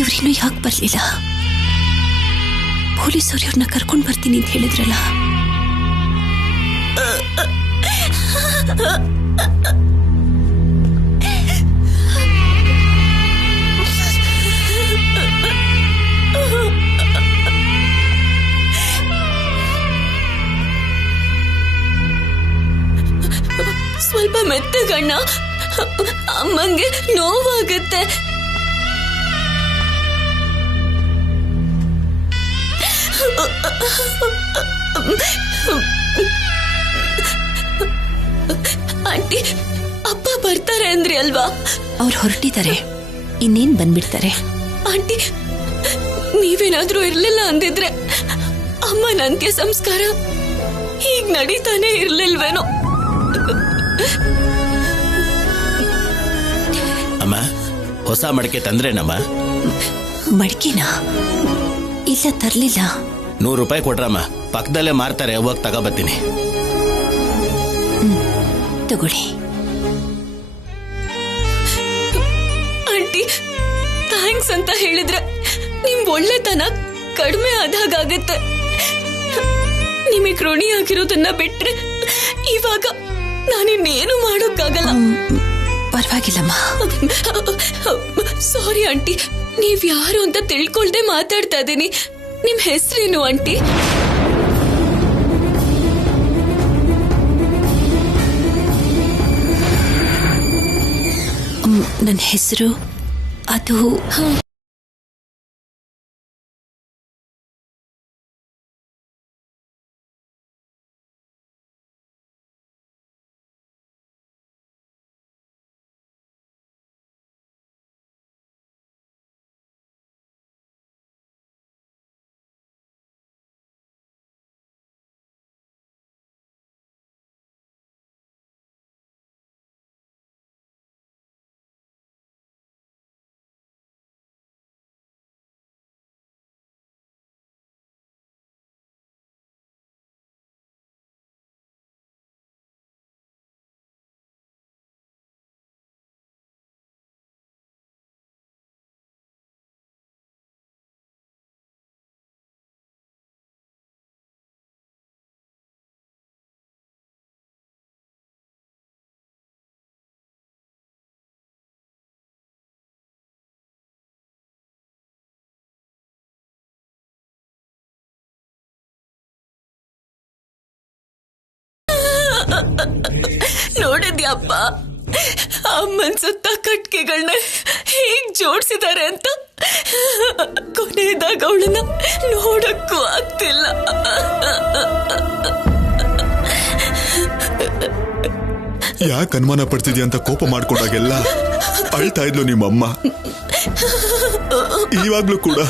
ಇವರಿನ್ನೂ ಯಾಕೆ ಬರ್ಲಿಲ್ಲ? ಪೊಲೀಸರು ಇವ್ರನ್ನ ಕರ್ಕೊಂಡು ಬರ್ತೀನಿ ಅಂತ ಹೇಳಿದ್ರಲ್ಲ. ಸ್ವಲ್ಪ ಮೆತ್ತಗಣ್ಣ, ಅಮ್ಮಂಗೆ ನೋವಾಗುತ್ತೆ. ಆಂಟಿ, ಅಪ್ಪ ಬರ್ತಾರೆ ಅಂದ್ರಿ ಅಲ್ವಾ? ಅವ್ರು ಹೊರಟಿದ್ದಾರೆ, ಇನ್ನೇನ್ ಬಂದ್ಬಿಡ್ತಾರೆ. ಆಂಟಿ, ನೀವೇನಾದ್ರೂ ಇರ್ಲಿಲ್ಲ ಅಂದಿದ್ರೆ ಅಮ್ಮನ ಅಂತ್ಯ ಸಂಸ್ಕಾರ ಹೀಗ್ ನಡೀತಾನೆ ಇರ್ಲಿಲ್ವೇನೋ. ಅಮ್ಮ, ಹೊಸ ಮಡಿಕೆ ತಂದ್ರೇನಮ್ಮ? ಮಡಿಕೆನಾ? ಇಲ್ಲ, ತರ್ಲಿಲ್ಲ. 100 ರೂಪಾಯಿ ಕೊಡ್ರಮ್ಮ, ಪಕ್ಕದಲ್ಲೇ ಮಾರ್ತಾರೆ, ಹೋಗಿ ತಗೋಬತ್ತೀನಿ. ತಗೊಳ್ಳಿ. ಆಂಟಿ, ಥ್ಯಾಂಕ್ಸ್ ಅಂತ ಹೇಳಿದ್ರೆ ನಿಮ್ ಒಳ್ಳೆತನ ಕಡಿಮೆ ಆದಾಗತ್ತೆ. ನಿಮಗೆ ಋಣಿಯಾಗಿರೋದನ್ನ ಬಿಟ್ರೆ ಇವಾಗ ನಾನಿನ್ನೇನು ಮಾಡೋಕ್ಕಾಗಲ್ಲ. ಪರವಾಗಿಲ್ಲಮ್ಮ. ಸಾರಿ ಆಂಟಿ, ನೀವ್ ಯಾರು ಅಂತ ತಿಳ್ಕೊಳ್ದೆ ಮಾತಾಡ್ತಾ ಇದ್ದೀನಿ. ನಿಮ್ ಹೆಸರೇನು ಆಂಟಿ? ನನ್ನ ಹೆಸರು ಅದು ನೋಡಿದ್ಯಪ್ಪ, ಅಮ್ಮನ್ ಸುತ್ತ ಕಟ್ಕೆಗಳನ್ನ ಹೇಗ್ ಜೋಡಿಸಿದ್ದಾರೆ ಅಂತ. ಕೊನೆಯದಾಗ ಅವಳನ್ನ ನೋಡಕ್ಕೂ ಆಗ್ತಿಲ್ಲ. ಯಾಕೆ ಅನುಮಾನ ಪಡ್ತಿದ್ಯಾ ಅಂತ ಕೋಪ ಮಾಡ್ಕೊಂಡಾಗೆಲ್ಲ ಅಳ್ತಾ ಇದ್ಲು ನಿಮ್ಮಮ್ಮ. ಇವಾಗ್ಲೂ ಕೂಡ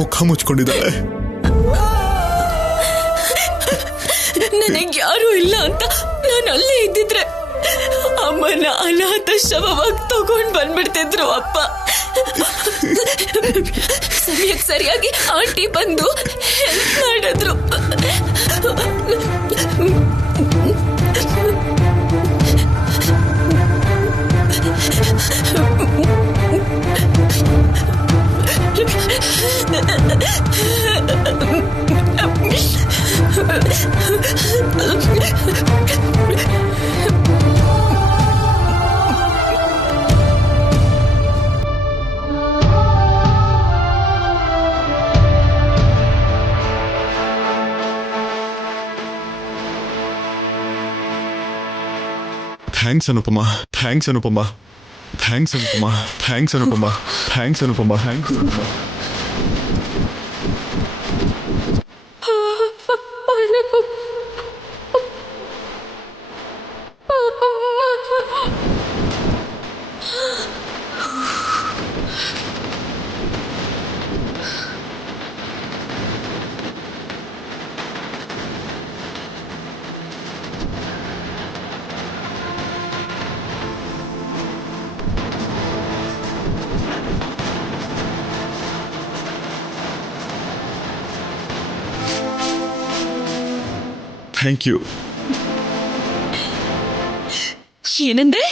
ಮುಖ ಮುಚ್ಕೊಂಡಿದ್ದಾಳೆ. ನನಗೆ ಯಾರು ಇಲ್ಲ ಅಂತ ನಾನು ಅಲ್ಲೇ ಇದ್ದಿದ್ರೆ ಅಮ್ಮನ ಅನಾಥ ಶವವಾಗಿ ತಗೊಂಡ್ ಬಂದ್ಬಿಡ್ತಿದ್ರು ಅಪ್ಪ. ಸಮಯಕ್ಕೆ ಸರಿಯಾಗಿ ಆಂಟಿ ಬಂದು ಹೆಲ್ಪ್ ಮಾಡಿದ್ರು. Thanks Anupama, thanks Anupama, thanks Anupama, thanks Anupama, thanks Anupama, thanks Anupama. Thank you. ಏನಂದ್ರೆ?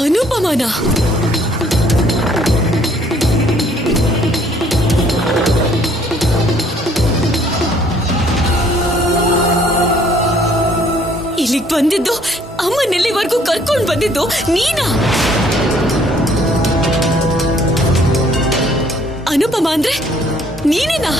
ಅನುಪಮನ? ಇಲ್ಲಿಗೆ ಬಂದಿದ್ದು, ಅಮ್ಮನೆಲ್ಲಿವರೆಗೂ ಕರ್ಕೊಂಡು ಬಂದಿದ್ದು ನೀನಾ? ಅನುಪಮ ಅಂದ್ರೆ ನೀನೇನಾ?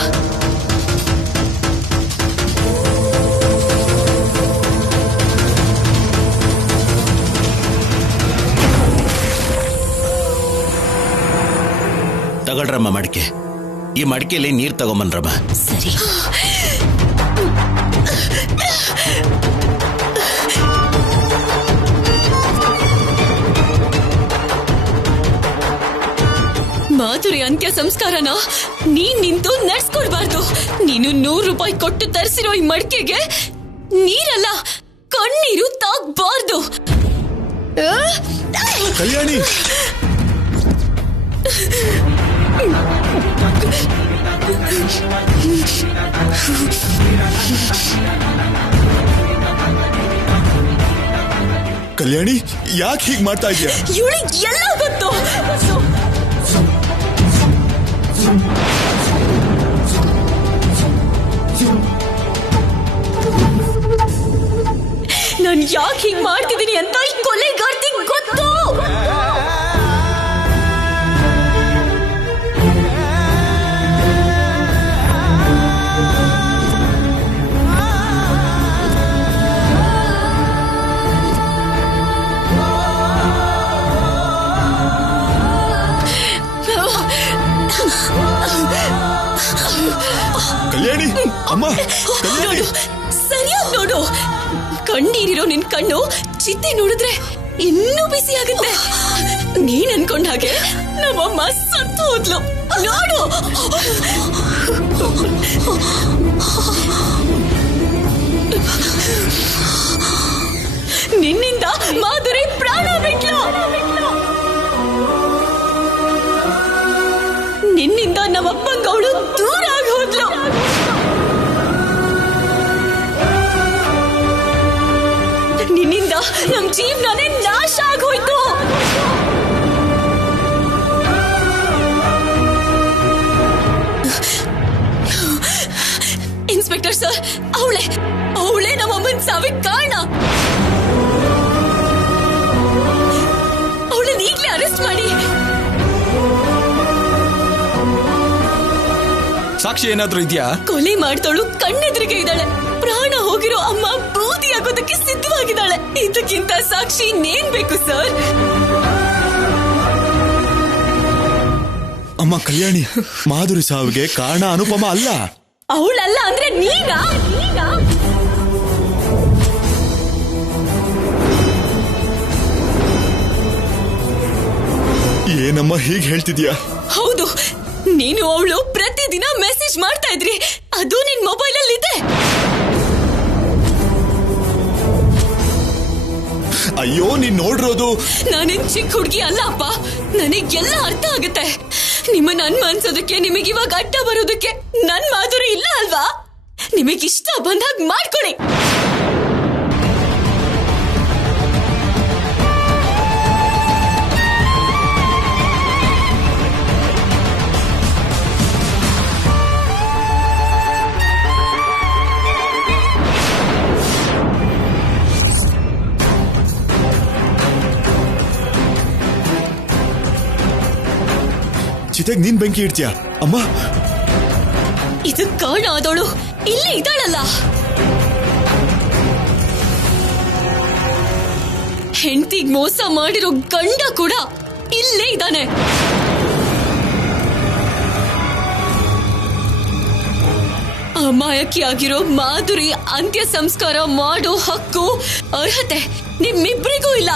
ತಗೊಳ್ರಮ್ಮ ಮಡಿಕೆ. ಈ ಮಡಿಕೆಯಲ್ಲಿ ನೀರ್ ತಗೊಂಬನ್ರಮ್ಮ. ಸರಿ. ಮಾಧುರಿ ಅಂತ್ಯ ಸಂಸ್ಕಾರನ ನೀನ್ ನಿಂತು ನಡ್ಸ್ಕೊಡ್ಬಾರ್ದು. ನೀನು 100 ರೂಪಾಯಿ ಕೊಟ್ಟು ತರಿಸಿರೋ ಈ ಮಡಿಕೆಗೆ ನೀರಲ್ಲ, ಕಣ್ಣೀರು ತಾಗ್ಬಾರ್ದು. ಕಲ್ಯಾಣಿ, ಕಲ್ಯಾಣಿ, ಯಾಕೆ ಹೀಗೆ ಮಾಡ್ತಾ ಇದೀಯ? ಇವಳಿಗೆ ಎಲ್ಲ ಗೊತ್ತು. ನಾನು ಯಾಕೆ ಹೀಗೆ ಮಾಡ್ತಿದ್ದೀನಿ ಅಂತ ಈ ಕೊಲೆಗಾರ್ತಿಗೆ ಗೊತ್ತು. ಕಲ್ಯಾಣಿ, ಅಮ್ಮ, ನೋಡು, ಸರಿಯಾಗಿ ನೋಡು. ಕಣ್ಣೀರಿರೋ ನಿನ್ ಕಣ್ಣು ಚಿತ್ತೆ ನೋಡಿದ್ರೆ ಇನ್ನೂ ಬಿಸಿ ಆಗುತ್ತೆ. ನೀನ್ ಅನ್ಕೊಂಡ ಹಾಗೆ ನಮ್ಮಮ್ಮ ಸತ್ತು ಹೋದ್ಲು. ನೋಡು, ನಿನ್ನಿಂದ ಮಾಧುರಿ ಪ್ರಾಣ ಬಿಟ್ಲು. ನಿನ್ನಿಂದ ನಮ್ಮಪ್ಪಂಗವಳು ದೂರ ಆಗಿ ಹೋದ್ಲು. ನಿನ್ನಿಂದ ನಮ್ ಜೀವನನೇ ನಾಶ ಆಗೋಯ್ತು. ಇನ್ಸ್ಪೆಕ್ಟರ್ ಸರ್, ಅವಳೇ ನಮ್ಮಮ್ಮನ ಸಾವಿಗೆ ಕಾರಣ. ಅವಳನ್ನ ಈಗಲೇ ಅರೆಸ್ಟ್ ಮಾಡಿ. ಸಾಕ್ಷಿ ಏನಾದ್ರೂ ಇದೆಯಾ? ಕೊಲೆ ಮಾಡ್ದವಳು ಕಣ್ಣೆದುರಿಗೆ ಇದ್ದಾಳೆ. ಪ್ರಾಣ ಹೋಗಿರೋ ಅಮ್ಮ ಬೂದಿ ಆಗೋದಕ್ಕೆ ಸಿದ್ಧವಾಗಿದ್ದಾಳೆ. ಇದಕ್ಕಿಂತ ಸಾಕ್ಷಿ ಇನ್ನೇನ್ ಬೇಕು ಸರ್? ಅಮ್ಮ, ಕಲ್ಯಾಣಿ, ಮಾಧುರಿ ಸಾವಿಗೆ ಕಾರಣ ಅನುಪಮ ಅಲ್ಲ. ಅವಳಲ್ಲ ಅಂದ್ರೆ ನೀನಾ? ಏನಮ್ಮ ಹೀಗೆ ಹೇಳ್ತಿದ್ಯಾ? ಹೌದು, ನೀನು ಅವಳು ಪ್ರತಿದಿನ ಮೆಸೇಜ್ ಮಾಡ್ತಾ ಇದ್ರಿ. ಅದು ನಿನ್ ಮೊಬೈಲ್ ಅಲ್ಲಿ ಇದೆ. ಅಯ್ಯೋ, ನೀನ್ ನೋಡಿರೋದು. ನಾನೇನ್ ಚಿಕ್ಕ ಹುಡುಗಿ ಅಲ್ಲ ಅಪ್ಪ. ನನಗೆಲ್ಲ ಅರ್ಥ ಆಗುತ್ತೆ. ನಿಮ್ಮನ್ನ ಅನ್ಮಾನ್ಸೋದಕ್ಕೆ, ನಿಮಗಿವಾಗ ಅಡ್ಡ ಬರೋದಕ್ಕೆ ನನ್ ಮಾಧುರಿ ಇಲ್ಲ ಅಲ್ವಾ? ನಿಮಗಿಷ್ಟ ಬಂದಾಗ ಮಾಡ್ಕೊಳ್ಳಿ. ಚಿತೆಗ್ ನೀನ್ ಬೆಂಕಿ ಇಡ್ತೀಯ? ಅಮ್ಮ, ಇದು ಕಾರಣ ಆದವಳು ಇಲ್ಲೇ ಇದ್ದಾಳಲ್ಲ. ಹೆಂಡತಿಗ್ ಮೋಸ ಮಾಡಿರೋ ಗಂಡ ಕೂಡ ಇಲ್ಲೇ ಇದ್ದಾನೆ. ಅಮಾಯಕಿಯಾಗಿರೋ ಮಾಧುರಿ ಅಂತ್ಯ ಸಂಸ್ಕಾರ ಮಾಡೋ ಹಕ್ಕು ಅರ್ಹತೆ ನಿಮ್ಮಿಬ್ರಿಗೂ ಇಲ್ಲ.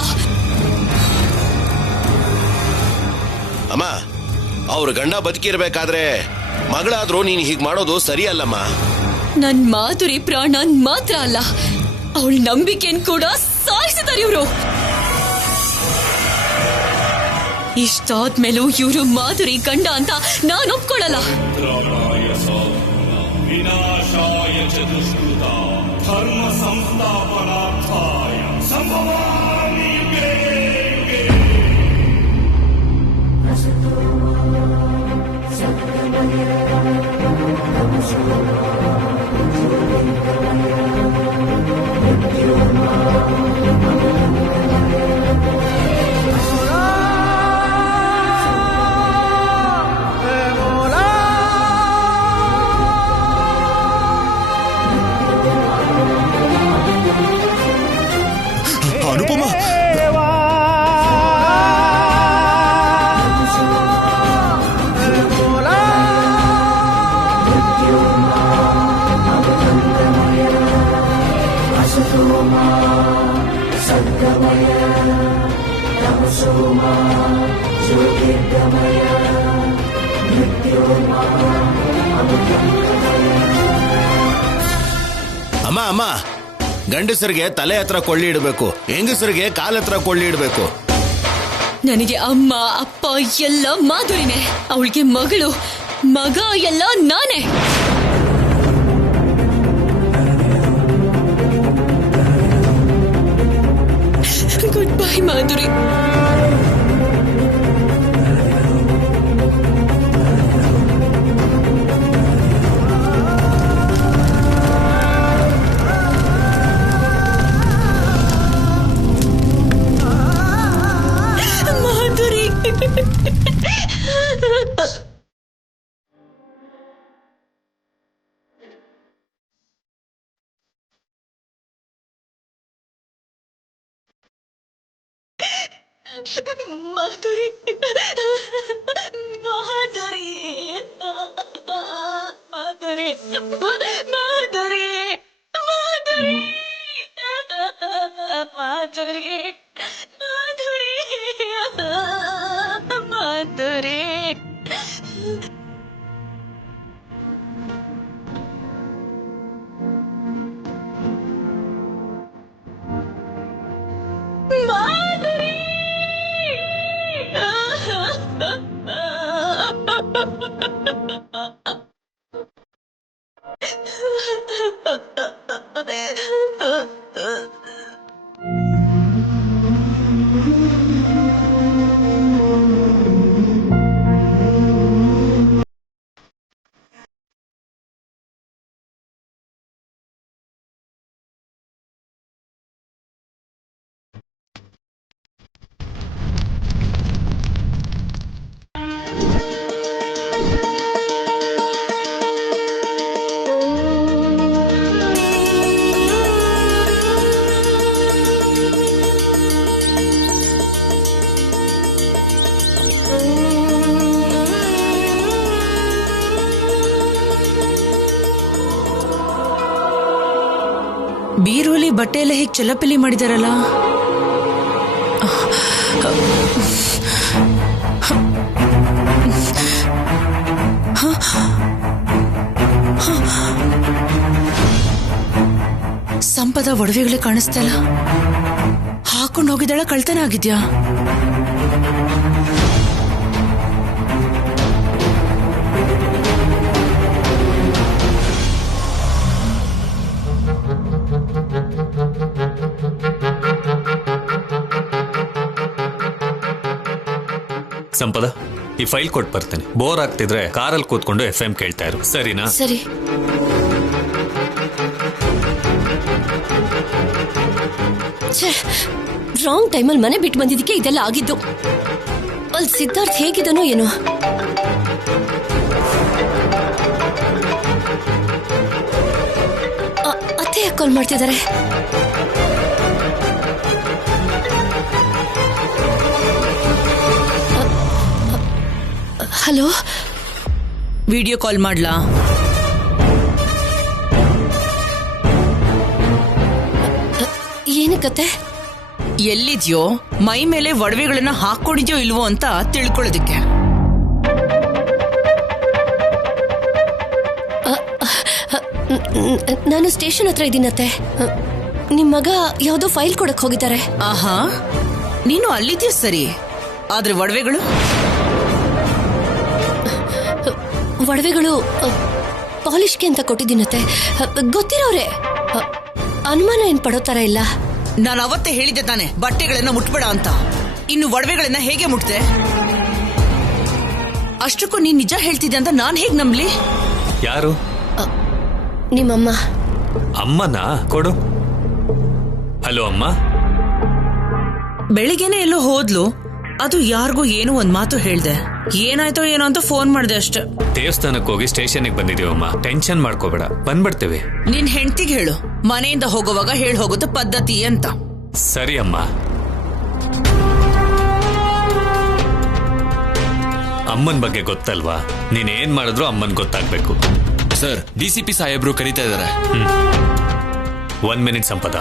ಅಮ್ಮ, ಅವ್ರ ಗಂಡ ಬದುಕಿರ್ಬೇಕಾದ್ರೆ ಮಗಳಾದ್ರೂ ನೀನ್ ಹೀಗ್ ಮಾಡೋದು ಸರಿಯಲ್ಲಮ್ಮ. ನನ್ ಮಾಧುರಿ ಪ್ರಾಣ ಮಾತ್ರ ಅಲ್ಲ, ಅವಳ ನಂಬಿಕೆನ್ ಕೂಡ ಸಾಯಿಸಿದಾರೆ ಇವರು. ಇಷ್ಟಾದ್ಮೇಲೂ ಇವರು ಮಾಧುರಿ ಗಂಡ ಅಂತ ನಾನು ಒಪ್ಕೊಳ್ಳಲ್ಲ. ವಿನಾಶಾಯ ಚತುಷ್ಕೃತ ಧರ್ಮ ಸಂಸ್ಥಾಪನಾರ್ಥಾಯ ಸಂಭವಾಮಿ ಯುಗೇ ಯುಗೇ. ಅನುಪಮ, ಅಮ್ಮ ಅಮ್ಮ, ಗಂಡಸರಿಗೆ ತಲೆ ಹತ್ರ ಕೊಳ್ಳಿ ಇಡಬೇಕು, ಹೆಂಗಸರಿಗೆ ಕಾಲ ಹತ್ರ ಕೊಳ್ಳಿ ಇಡಬೇಕು. ನನಗೆ ಅಮ್ಮ ಅಪ್ಪ ಎಲ್ಲ ಮಾಧುರಿನೇ, ಅವಳಿಗೆ ಮಗಳು ಮಗ ಎಲ್ಲ ನಾನೇ. Goodbye Madhuri. ಮಾಧುರಿ, ಮಾಧುರಿ, ಮಾಧುರಿ, ಮಾಧುರಿ, ಮಾಧುರಿ, ಮಾಧುರಿ, ಮಾಧುರಿ, ಮಾಧುರಿ. ಬೀರುಲಿ ಬಟ್ಟೆ ಎಲ್ಲ ಹೇಗೆ ಚಲಪಿಲಿ ಮಾಡಿದಾರಲ್ಲ. ಸಂಪದ ಒಡವೆಗಳೇ ಕಾಣಿಸ್ತಾ ಇಲ್ಲ. ಹಾಕೊಂಡು ಹೋಗಿದ್ದಾಳ, ಕಳ್ತನ ಆಗಿದ್ಯಾ? ಸಂಪದ, ಈ ಫೈಲ್ ಕೊಟ್ಟು ಬರ್ತೇನೆ. ಬೋರ್ ಆಗ್ತಿದ್ರೆ ಕಾರಲ್ಲಿ ಕೂತ್ಕೊಂಡು FM ಕೇಳ್ತಾ ಇರು, ಸರಿನಾ? ಸರಿ. ರಾಂಗ್ ಟೈಮಲ್ಲಿ ಮನೆ ಬಿಟ್ಟು ಬಂದಿದ್ದಕ್ಕೆ ಇದೆಲ್ಲ ಆಗಿದ್ದು. ಅಲ್ಲಿ ಸಿದ್ಧಾರ್ಥ್ ಹೇಗಿದನೋ ಏನೋ. ಅತ್ತೆ ಯಾಕೆ ಕಾಲ್ ಮಾಡ್ತಿದ್ದಾರೆ? ಹಲೋ, ವಿಡಿಯೋ ಕಾಲ್ ಮಾಡ್ಲಾ? ಏನಕ್ಕತ್ತೆ? ಎಲ್ಲಿದ್ಯೋ ಮೈ ಮೇಲೆ ಒಡವೆಗಳನ್ನ ಹಾಕೊಂಡಿದ್ಯೋ ಇಲ್ವೋ ಅಂತ ತಿಳ್ಕೊಳ್ಳೋದಿಕ್ಕೆ. ನಾನು ಸ್ಟೇಷನ್ ಹತ್ರ ಇದ್ದೀನತ್ತೆ. ನಿಮ್ ಮಗ ಯಾವ್ದೋ ಫೈಲ್ ಕೊಡಕ್ ಹೋಗಿದ್ದಾರೆ. ಆಹಾ, ನೀನು ಅಲ್ಲಿದ್ಯಾ ಸರಿ, ಆದ್ರೆ ಒಡವೆಗಳು ಪಾಲಿಶ್ಗೆ ಅಂತ ಕೊಟ್ಟಿದ್ದೀನತ್ತೆ. ಗೊತ್ತಿರೋರೆ, ಅನುಮಾನ ಏನ್ ಪಡೋ ತರ ಇಲ್ಲ. ನಾನು ಅವತ್ತೇ ಹೇಳಿದ್ದೆ ತಾನೆ ಬಟ್ಟೆಗಳನ್ನ ಮುಟ್ಬೇಡ ಅಂತ. ಇನ್ನು ಒಡವೆಗಳನ್ನ ಹೇಗೆ ಮುಟ್ತೆ? ಅಷ್ಟಕ್ಕೂ ನೀನ್ ನಿಜ ಹೇಳ್ತಿದ್ದೆ ಅಂತ ನಾನ್ ಹೇಗ್ ನಂಬ್ಲಿ? ಯಾರು? ನಿಮ್ಮಮ್ಮ. ಅಮ್ಮನ ಕೊಡು. ಹಲೋ ಅಮ್ಮ. ಬೆಳಿಗ್ಗೆನೆ ಎಲ್ಲೋ ಹೋದ್ಲು. ಅದು ಯಾರಿಗೂ ಏನೋ ಒಂದ್ ಮಾತು ಹೇಳ್ದೆ. ಏನಾಯ್ತೋ ಏನೋ ಅಂತ ಫೋನ್ ಮಾಡ್ದೆ ಅಷ್ಟೆ. ದೇವಸ್ಥಾನಕ್ಕೆ ಹೋಗಿ ಸ್ಟೇಷನ್ಗೆ ಬಂದಿದೀವಮ್ಮ, ಟೆನ್ಷನ್ ಮಾಡ್ಕೋಬೇಡ, ಬಂದ್ಬಿಡ್ತೇವೆ. ನಿನ್ ಹೆಂಡತಿಗೆ ಹೇಳು, ಮನೆಯಿಂದ ಹೋಗುವಾಗ ಹೇಳಿ ಹೋಗುತ್ತೆ ಪದ್ಧತಿ ಅಂತ. ಸರಿ ಅಮ್ಮ. ಅಮ್ಮನ್ ಬಗ್ಗೆ ಗೊತ್ತಲ್ವಾ, ನೀನೇನ್ ಮಾಡಿದ್ರು ಅಮ್ಮನ್ ಗೊತ್ತಾಗ್ಬೇಕು. ಸರ್, ಡಿಸಿಪಿ ಸಾಹೇಬ್ರು ಕರೀತಾ ಇದಾರೆ. 1 ಮಿನಿಟ್ ಸಂಪದ.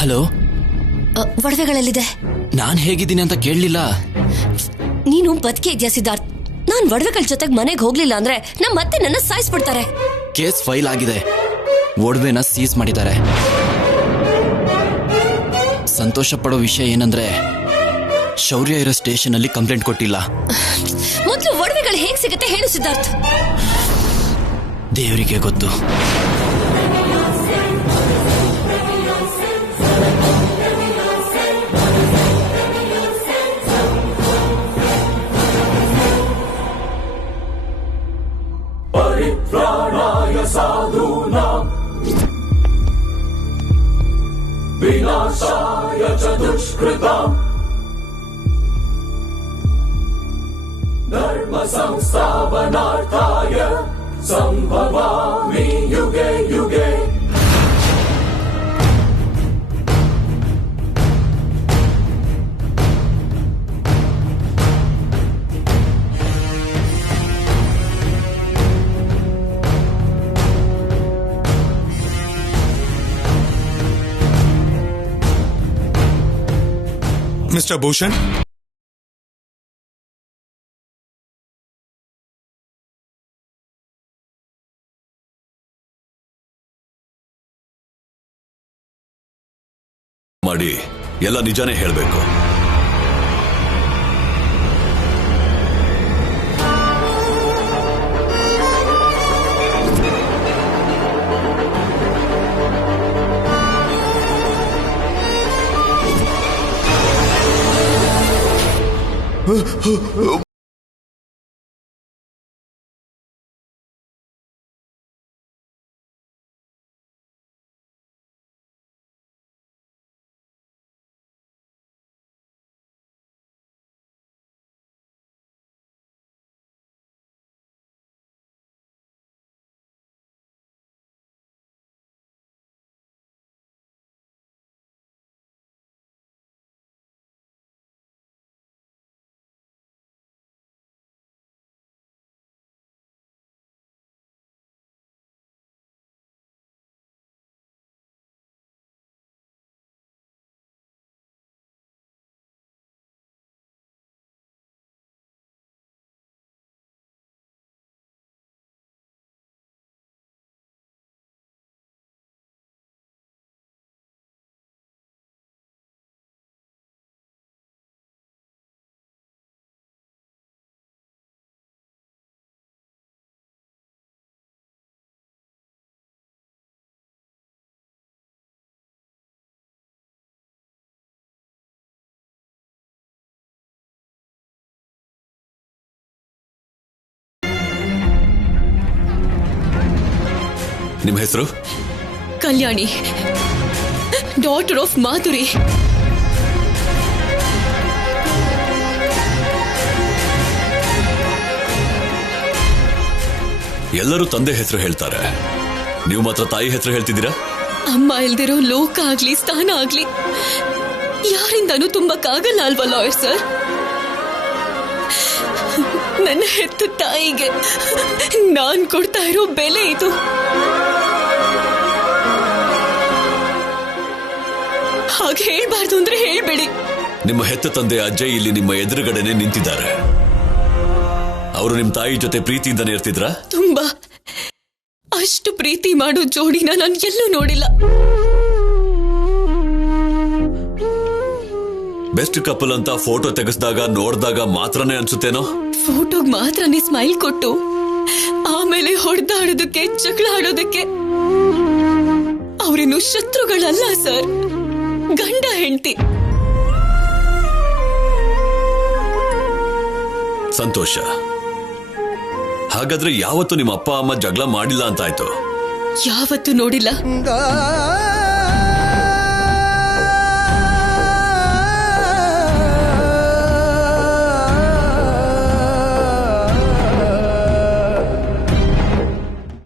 ಹಲೋ, ಒಡವೆಗಳಲ್ಲಿದೆ. ನಾನ್ ಹೇಗಿದ್ದೀನಿ ಅಂತ ಕೇಳಲಿಲ್ಲ. ನೀನು ಬದುಕಿ ಇದೆಯಾ ಸಿದ್ಧಾರ್ಥ್? ನಾನ್ ಒಡವೆಗಳ ಜೊತೆಗೆ ಮನೆಗೆ ಹೋಗ್ಲಿಲ್ಲ ಅಂದ್ರೆ ಮತ್ತೆ ನನ್ನ ಸಾಯಿಸ್ಬಿಡ್ತಾರೆ. ಕೇಸ್ ಫೈಲ್ ಆಗಿದೆ, ಒಡವೆನ ಸೀಸ್ ಮಾಡಿದ್ದಾರೆ. ಸಂತೋಷ ಪಡೋ ವಿಷಯ ಏನಂದ್ರೆ ಶೌರ್ಯ ಇರೋ ಸ್ಟೇಷನ್ ಅಲ್ಲಿ ಕಂಪ್ಲೇಂಟ್ ಕೊಟ್ಟಿಲ್ಲ. ಮೊದಲು ಒಡವೆಗಳು ಹೇಗ್ ಸಿಗುತ್ತೆ ಹೇಳು ಸಿದ್ಧಾರ್ಥ್. ದೇವರಿಗೆ ಗೊತ್ತು. परित्राणाय साधूनां विनाशाय च दुष्कृताम् धर्म संस्थापनार्थाय संभवामि युगे युगे. ಮಿಸ್ಟರ್ ಭೂಷಣ್, ಮಾಡಿ ಎಲ್ಲ ನಿಜಾನೇ ಹೇಳಬೇಕು. ನಿಮ್ಮ ಹೆಸರು? ಕಲ್ಯಾಣಿ, ಡಾಟರ್ ಆಫ್ ಮಾಧುರಿ. ಎಲ್ಲರೂ ತಂದೆ ಹೆಸರು ಹೇಳ್ತಾರೆ, ನೀವು ಮಾತ್ರ ತಾಯಿ ಹೆಸರು ಹೇಳ್ತಿದ್ದೀರಾ? ಅಮ್ಮ ಇಲ್ದಿರೋ ಲೋಕ ಆಗ್ಲಿ ಸ್ಥಾನ ಆಗ್ಲಿ ಯಾರಿಂದಾನು ತುಂಬಕ್ಕಾಗಲ್ಲ ಅಲ್ವಾ ಲಾಯರ್ ಸರ್? ನನ್ನ ಹೆತ್ತ ತಾಯಿಗೆ ನಾನ್ ಕೊಡ್ತಾ ಇರೋ ಬೆಲೆ ಇದು. ಹಾಗೆ ಹೇಳ್ಬಾರ್ದು ಅಂದ್ರೆ ಹೇಳ್ಬೇಡಿ. ನಿಮ್ಮ ಹೆತ್ತ ತಂದೆ ಅಜ್ಜಯ್ ಇಲ್ಲಿ ನಿಮ್ಮ ಎದುರುಗಡೆನೆ ನಿಂತಿದ್ದಾರೆ. ಅವರು ನಿಮ್ ತಾಯಿ ಜೊತೆ ಪ್ರೀತಿಯಿಂದನೇ ಇರ್ತಿದ್ರಾ? ತುಂಬಾ. ಅಷ್ಟು ಪ್ರೀತಿ ಮಾಡೋ ಜೋಡಿನ ನಾನು ಎಲ್ಲೂ ನೋಡಿಲ್ಲ. ಬೆಸ್ಟ್ ಕಪಲ್ ಅಂತ ಫೋಟೋ ತೆಗೆಸಿದಾಗ ನೋಡಿದಾಗ ಮಾತ್ರನೇ ಅನ್ಸುತ್ತೇನೋ? ಫೋಟೋಗ್ ಮಾತ್ರನೇ ಸ್ಮೈಲ್ ಕೊಟ್ಟು ಆಮೇಲೆ ಹೊಡೆದಾಡೋದಕ್ಕೆ ಜಗಳ ಆಡೋದಕ್ಕೆ ಅವರೇನು ಶತ್ರುಗಳಲ್ಲ ಸರ್, ಗಂಡ ಹೆಂಡತಿ. ಸಂತೋಷ. ಹಾಗಾದ್ರೆ ಯಾವತ್ತು ನಿಮ್ಮ ಅಪ್ಪ ಅಮ್ಮ ಜಗಳ ಮಾಡಿಲ್ಲ ಅಂತಾಯ್ತು? ಯಾವತ್ತೂ ನೋಡಿಲ್ಲ.